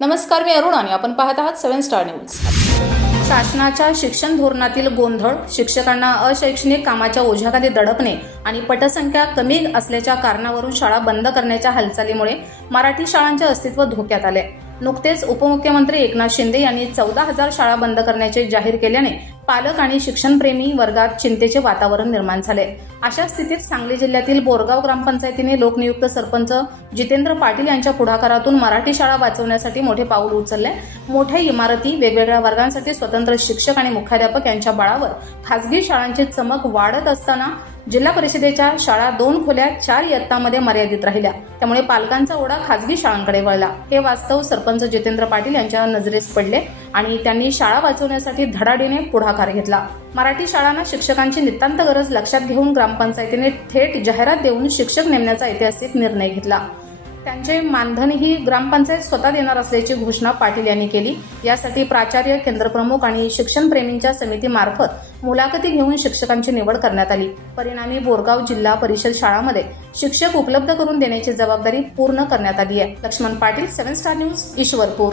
नमस्कार मी अरुण आणि आपण पाहत आहात सेव्हन स्टार न्यूज. शासनाच्या शिक्षण धोरणातील गोंधळ शिक्षकांना अशैक्षणिक कामाच्या ओझ्याखाली दडपणे आणि पटसंख्या कमी असल्याच्या कारणावरून शाळा बंद करण्याच्या हालचालीमुळे मराठी शाळांचे अस्तित्व धोक्यात आले नुकतेच उपमुख्यमंत्री एकनाथ शिंदे यांनी चौदा हजार शाळा बंद करण्याचे जाहीर केल्याने पालक आणि शिक्षणप्रेमी वर्गात चिंतेचे वातावरण निर्माण झाले. अशा स्थितीत सांगली जिल्ह्यातील बोरगाव ग्रामपंचायतीने लोकनियुक्त सरपंच जितेंद्र पाटील यांच्या पुढाकारातून मराठी शाळा वाचवण्यासाठी मोठे पाऊल उचलले. मोठ्या इमारती वेगवेगळ्या वर्गांसाठी स्वतंत्र शिक्षक आणि मुख्याध्यापक यांच्या बळावर खासगी शाळांची चमक वाढत असताना जिल्हा परिषदेच्या शाळा दोन खोल्या चार इयत्तामध्ये मर्यादित राहिल्या. त्यामुळे पालकांचा ओढा खासगी शाळांकडे वळला. हे वास्तव सरपंच जितेंद्र पाटील यांच्या नजरेस पडले आणि त्यांनी शाळा वाचवण्यासाठी धडाडीने पुढाकार घेतला. मराठी शाळांना शिक्षकांची नितांत गरज लक्षात घेऊन ग्रामपंचायतीने थेट जाहिरात देऊन शिक्षक नेमण्याचा ऐतिहासिक निर्णय घेतला. त्यांचे मानधनही ग्रामपंचायत स्वतः देणार असल्याची घोषणा पाटील यांनी केली. यासाठी प्राचार्य केंद्रप्रमुख आणि शिक्षणप्रेमींच्या समितीमार्फत मुलाखती घेऊन शिक्षकांची निवड करण्यात आली. परिणामी बोरगाव जिल्हा परिषद शाळांमध्ये शिक्षक उपलब्ध करून देण्याची जबाबदारी पूर्ण करण्यात आली आहे. Laxman Patil seven star news Ishwarpur.